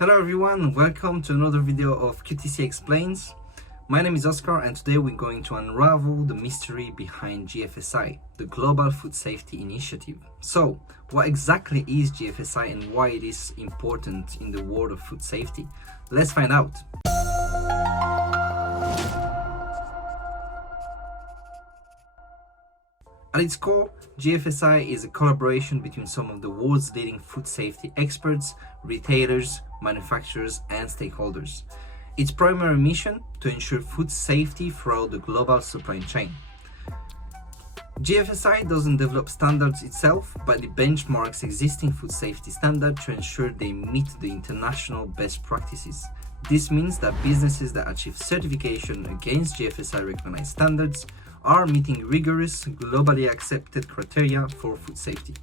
Hello everyone, welcome to another video of QTC Explains. My name is Oscar and today we're going to unravel the mystery behind GFSI, the Global Food Safety Initiative. So, what exactly is GFSI and why it is important in the world of food safety? Let's find out. At its core, GFSI is a collaboration between some of the world's leading food safety experts, retailers, manufacturers, and stakeholders. Its primary mission to ensure food safety throughout the global supply chain. GFSI doesn't develop standards itself, but it benchmarks existing food safety standards to ensure they meet the international best practices. This means that businesses that achieve certification against GFSI-recognized standards are meeting rigorous, globally accepted criteria for food safety.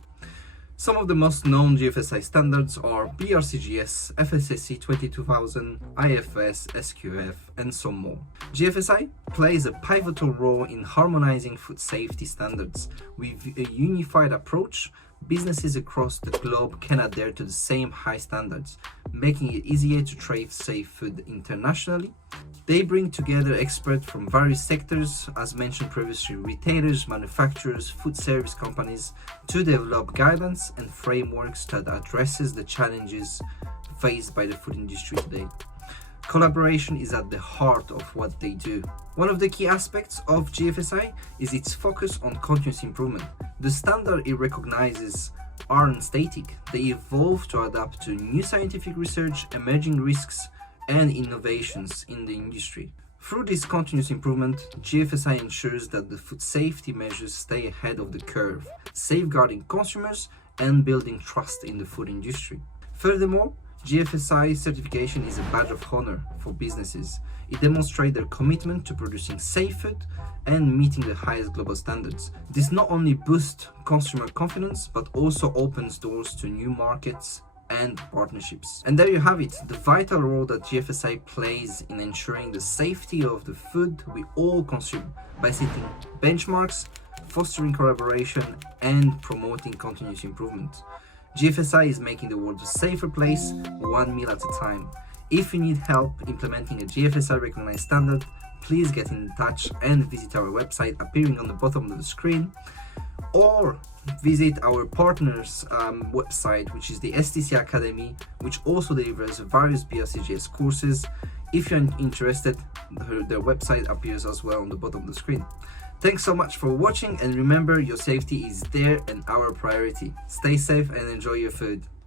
Some of the most known GFSI standards are BRCGS, FSSC 22000, IFS, SQF, and some more. GFSI plays a pivotal role in harmonizing food safety standards. With a unified approach, businesses across the globe can adhere to the same high standards, making it easier to trade safe food internationally. They bring together experts from various sectors, as mentioned previously, retailers, manufacturers, food service companies, to develop guidance and frameworks that addresses the challenges faced by the food industry today. Collaboration is at the heart of what they do. One of the key aspects of GFSI is its focus on continuous improvement. The standard it recognizes aren't static. They evolve to adapt to new scientific research, emerging risks, and innovations in the industry. Through this continuous improvement, GFSI ensures that the food safety measures stay ahead of the curve, safeguarding consumers and building trust in the food industry. Furthermore, GFSI certification is a badge of honor for businesses. It demonstrates their commitment to producing safe food and meeting the highest global standards. This not only boosts consumer confidence, but also opens doors to new markets and partnerships. And there you have it, the vital role that GFSI plays in ensuring the safety of the food we all consume by setting benchmarks, fostering collaboration, and promoting continuous improvement. GFSI is making the world a safer place, one meal at a time. If you need help implementing a GFSI recognized standard, please get in touch and visit our website appearing on the bottom of the screen, or visit our partners website, which is the STC Academy, which also delivers various BRCGS courses. If you're interested, their website appears as well on the bottom of the screen. Thanks so much for watching, and remember, your safety is there and our priority. Stay safe and enjoy your food.